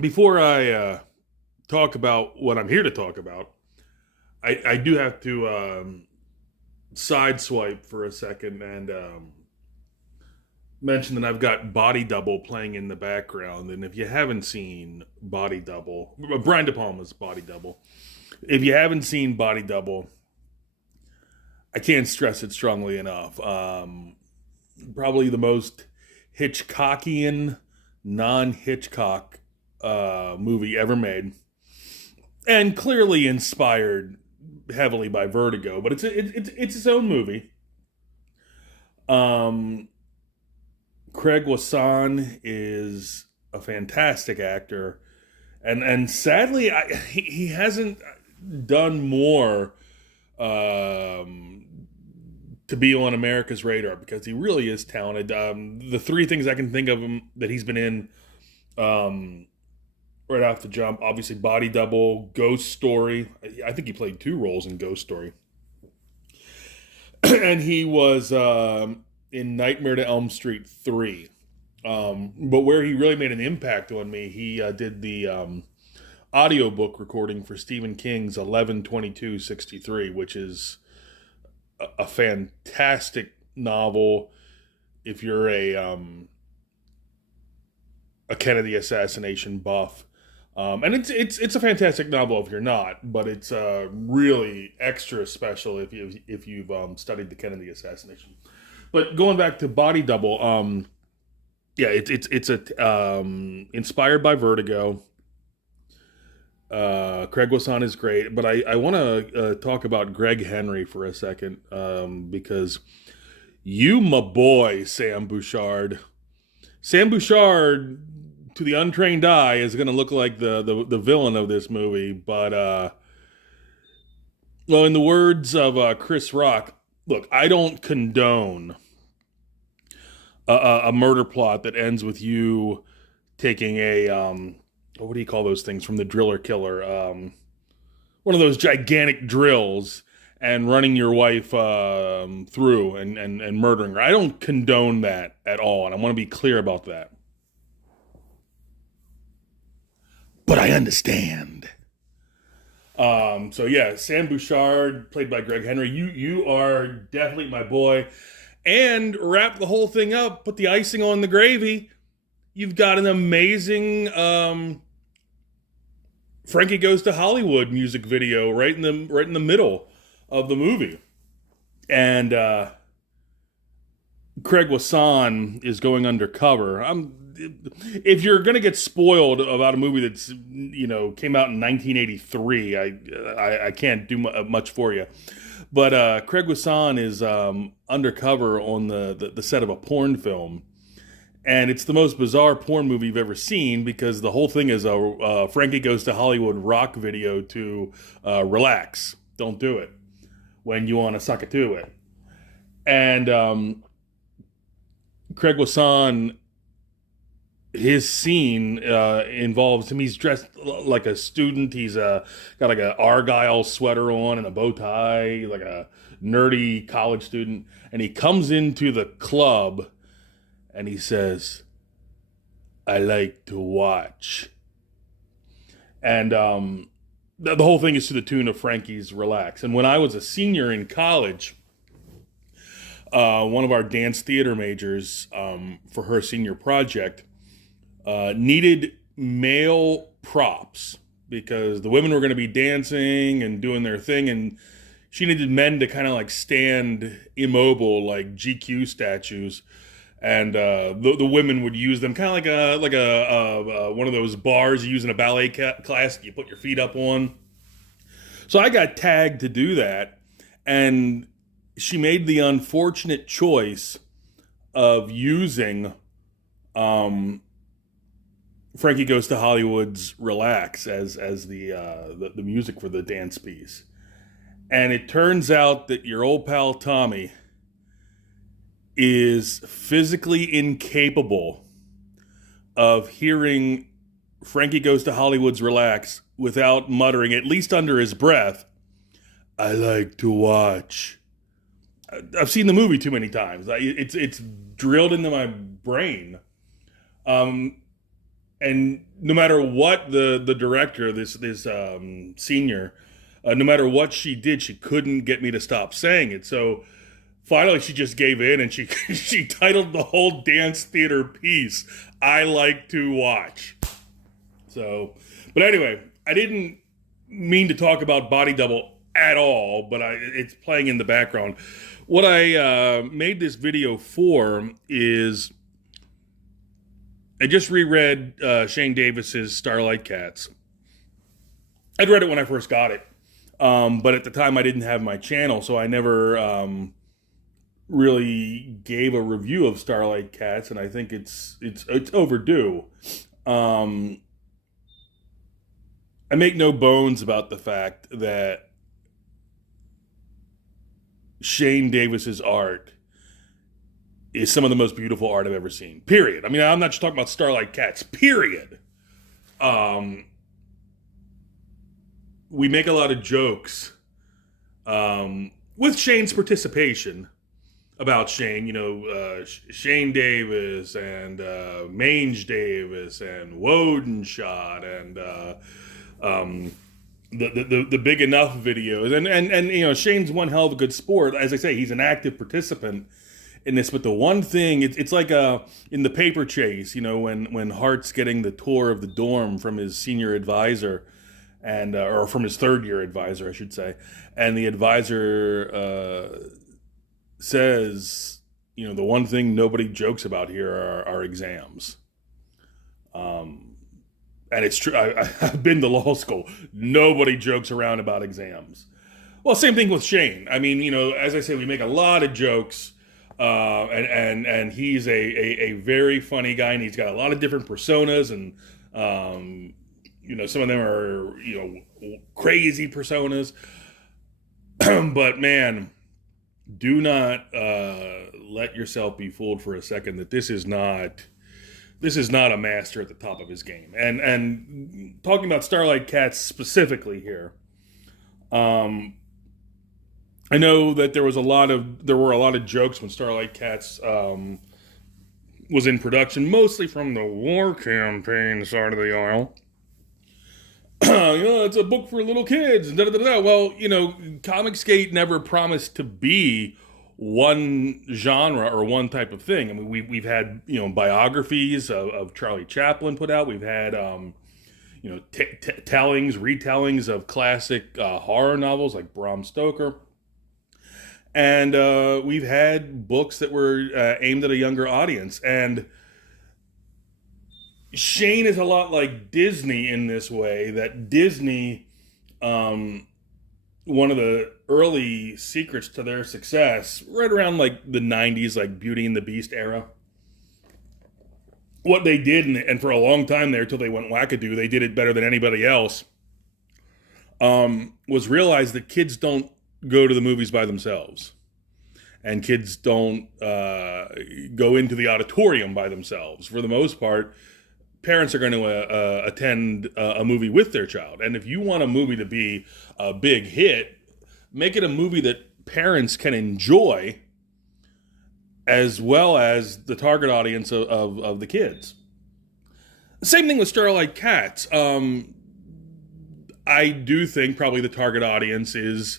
Before I talk about what I'm here to talk about, I do have to sideswipe for a second and mention that I've got Body Double playing in the background. And if you haven't seen Body Double, Brian De Palma's Body Double, if you haven't seen Body Double, I can't stress it strongly enough. Probably the most Hitchcockian, non-Hitchcock movie ever made, and clearly inspired heavily by Vertigo. But it's its own movie. Um, Craig Wasson is a fantastic actor, and sadly, he hasn't done more to be on America's radar because he really is talented. The three things I can think of him that he's been in, right off the jump, obviously Body Double, Ghost Story. I think he played two roles in Ghost Story, and he was in Nightmare to Elm Street 3. But where he really made an impact on me, he did the audiobook recording for Stephen King's 11/22/63, which is a fantastic novel if you're a Kennedy assassination buff. And it's a fantastic novel if you're not, but it's really extra special if you've studied the Kennedy assassination. But going back to Body Double, yeah, it's a inspired by Vertigo. Craig Wasson is great, but I want to talk about Greg Henry for a second, because you, my boy, Sam Bouchard, to the untrained eye, is going to look like the villain of this movie. But well, in the words of Chris Rock, look, I don't condone a murder plot that ends with you taking a what do you call those things from the Driller Killer? One of those gigantic drills and running your wife through and murdering her. I don't condone that at all, and I want to be clear about that. But I understand. So yeah, Sam Bouchard, played by Greg Henry. You are definitely my boy. And wrap the whole thing up, put the icing on the gravy. You've got an amazing Frankie Goes to Hollywood music video right in the middle of the movie. And Craig Wasson is going undercover. If you're gonna get spoiled about a movie that's came out in 1983, I can't do much for you. But Craig Wasson is undercover on the set of a porn film, and it's the most bizarre porn movie you've ever seen because the whole thing is a Frankie Goes to Hollywood rock video to relax, don't do it when you want to suck it to it. And Craig Wasson, his scene involves him. He's dressed like a student. He's got like a Argyle sweater on and a bow tie, like a nerdy college student. And he comes into the club and he says, "I like to watch." And the whole thing is to the tune of Frankie's Relax. And when I was a senior in college, one of our dance theater majors, for her senior project, needed male props because the women were going to be dancing and doing their thing, and she needed men to kind of like stand immobile like GQ statues, and the women would use them kind of like a one of those bars you use in a ballet class. You put your feet up on. So I got tagged to do that, and she made the unfortunate choice of using Frankie Goes to Hollywood's "Relax" as the music for the dance piece, and it turns out that your old pal Tommy is physically incapable of hearing Frankie Goes to Hollywood's "Relax" without muttering, at least under his breath, "I like to watch." I've seen the movie too many times. It's drilled into my brain. and no matter what the director, this senior, no matter what she did, she couldn't get me to stop saying it. So finally, she just gave in, and she she titled the whole dance theater piece "I Like to Watch." So, but anyway, I didn't mean to talk about Body Double at all, but it's playing in the background. What I made this video for is I just reread Shane Davis's Starlight Cats. I'd read it when I first got it, but at the time I didn't have my channel, so I never really gave a review of Starlight Cats, and I think it's overdue. I make no bones about the fact that Shane Davis's art is some of the most beautiful art I've ever seen. Period. I mean, I'm not just talking about Starlight Cats. Period. We make a lot of jokes with Shane's participation about Shane. You know, Shane Davis and Mange Davis and Wodenshot and the Big Enough videos, and you know, Shane's one hell of a good sport. As I say, he's an active participant in this. But the one thing, it's like in the Paper Chase, you know, when Hart's getting the tour of the dorm from his senior advisor, and or from his third year advisor, I should say, and the advisor says, you know, the one thing nobody jokes about here are exams. And it's true. I've been to law school. Nobody jokes around about exams. Well, same thing with Shane. I mean, you know, as I say, we make a lot of jokes, and he's a very funny guy, and he's got a lot of different personas, and you know, some of them are, you know, crazy personas. But man, do not let yourself be fooled for a second that this is not a master at the top of his game. And talking about Starlight Cats specifically here, I know that there were a lot of jokes when Starlight Cats was in production, mostly from the war campaign side of the aisle. You know, it's a book for little kids, and da-da-da-da. Well, you know, Comicsgate never promised to be one genre or one type of thing. I mean, we've had, you know, biographies of Charlie Chaplin put out. We've had, you know, retellings of classic horror novels like Bram Stoker. And we've had books that were aimed at a younger audience. And Shane is a lot like Disney in this way, that Disney, one of the early secrets to their success, right around like the 90s, like Beauty and the Beast era, what they did, and for a long time there, till they went wackadoo, they did it better than anybody else, was realize that kids don't go to the movies by themselves. And kids don't go into the auditorium by themselves. For the most part, parents are going to attend a movie with their child. And if you want a movie to be a big hit, make it a movie that parents can enjoy, as well as the target audience of the kids. Same thing with Starlight Cats. I do think probably the target audience is,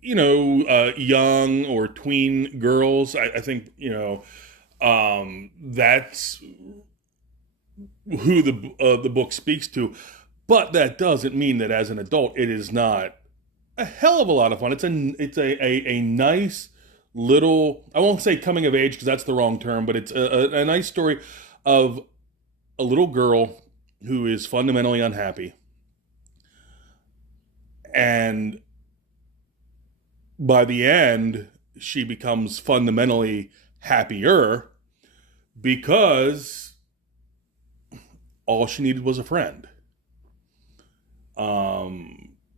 you know, young or tween girls. I think, you know, that's who the book speaks to. But that doesn't mean that as an adult it is not a hell of a lot of fun. It's a nice little, I won't say coming of age because that's the wrong term, but it's a nice story of a little girl who is fundamentally unhappy. And by the end, she becomes fundamentally happier because all she needed was a friend.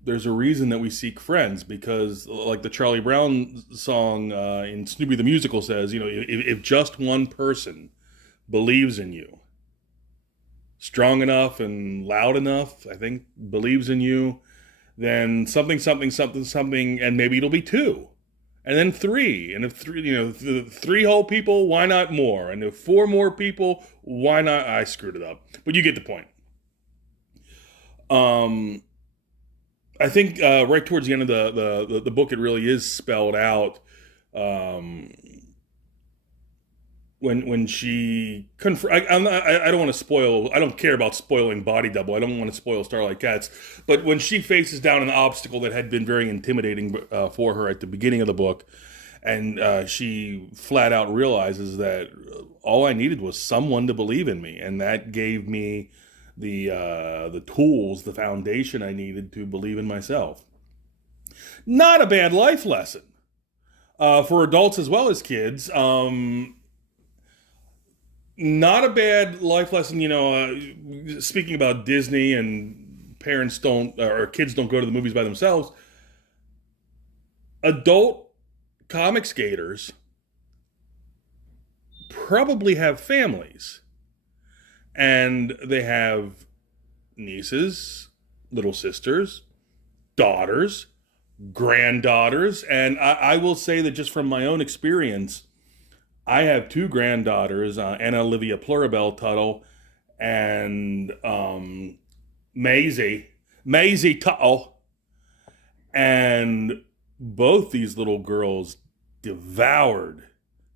There's a reason that we seek friends, because like the Charlie Brown song in Snoopy the Musical says, you know, if just one person believes in you, strong enough and loud enough, I think, believes in you, then something, and maybe it'll be two. and then 3, and if 3, the 3 whole people, why not more? And if 4 more people, why not? I screwed it up, but you get the point. I think right towards the end of the book, it really is spelled out. When she I don't want to spoil. I don't care about spoiling Body Double. I don't want to spoil Starlight Cats. But when she faces down an obstacle that had been very intimidating for her at the beginning of the book, and she flat out realizes that all I needed was someone to believe in me, and that gave me the tools, the foundation I needed to believe in myself. Not a bad life lesson for adults as well as kids. Not a bad life lesson, speaking about Disney and parents don't, or kids don't go to the movies by themselves. Adult comic skaters probably have families. And they have nieces, little sisters, daughters, granddaughters. And I will say that just from my own experience, I have 2 granddaughters, Anna Olivia Pluribel Tuttle and Maisie Tuttle. And both these little girls devoured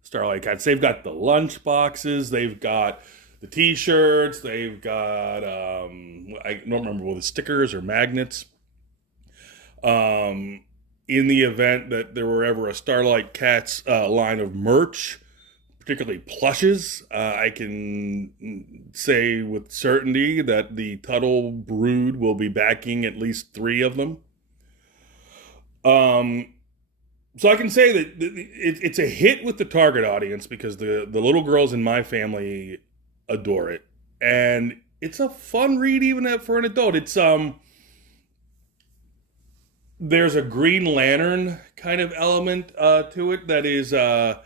Starlight Cats. They've got the lunch boxes, they've got the T-shirts, they've got, I don't remember whether stickers or magnets. In the event that there were ever a Starlight Cats line of merch, particularly plushes, I can say with certainty that the Tuttle brood will be backing at least 3 of them. So I can say that it's a hit with the target audience because the little girls in my family adore it, and it's a fun read even for an adult. It's there's a Green Lantern kind of element to it that is a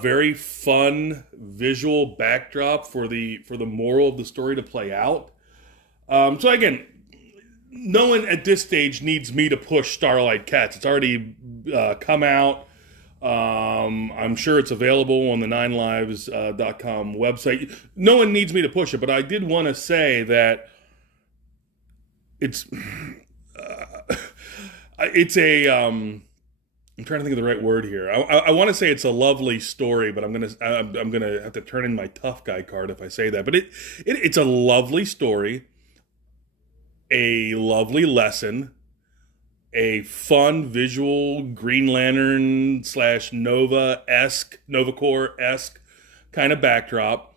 very fun visual backdrop for the moral of the story to play out. So again, no one at this stage needs me to push Starlight Cats. It's already come out. I'm sure it's available on the 9lives.com website. No one needs me to push it, but I did want to say that it's I'm trying to think of the right word here. I want to say it's a lovely story, but I'm gonna have to turn in my tough guy card if I say that. But it's a lovely story, a lovely lesson, a fun visual Green Lantern / Nova Corps-esque kind of backdrop,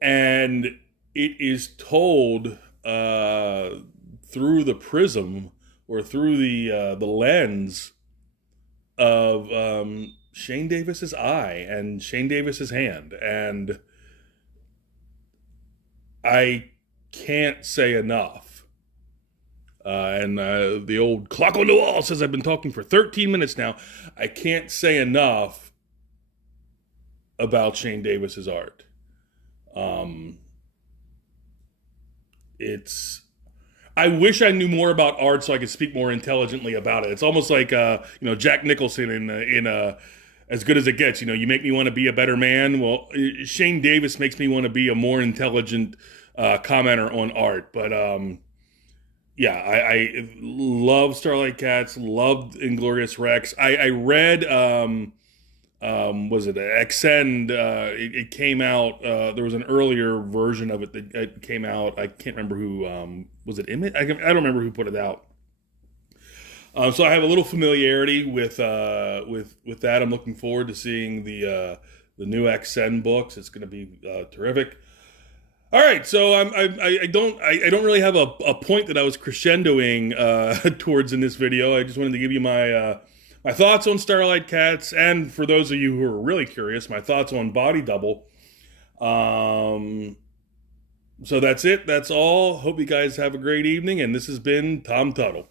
and it is told through the prism or through the lens of Shane Davis's eye and Shane Davis's hand, and I can't say enough. And the old clock on the wall says I've been talking for 13 minutes now. I can't say enough about Shane Davis's art. I wish I knew more about art so I could speak more intelligently about it. It's almost like Jack Nicholson in As Good as It Gets. You make me want to be a better man. Well, Shane Davis makes me want to be a more intelligent commenter on art. But yeah, I love Starlight Cats. Loved Inglorious Rex. I read was it Extend? It came out. There was an earlier version of it that came out. I can't remember who. Was it Emmett? I don't remember who put it out. So I have a little familiarity with that. I'm looking forward to seeing the new Extend books. It's going to be terrific. All right, so I don't really have a point that I was crescendoing towards in this video. I just wanted to give you my thoughts on Starlight Cats, and for those of you who are really curious, my thoughts on Body Double. So that's it. That's all. Hope you guys have a great evening, and this has been Tom Tuttle.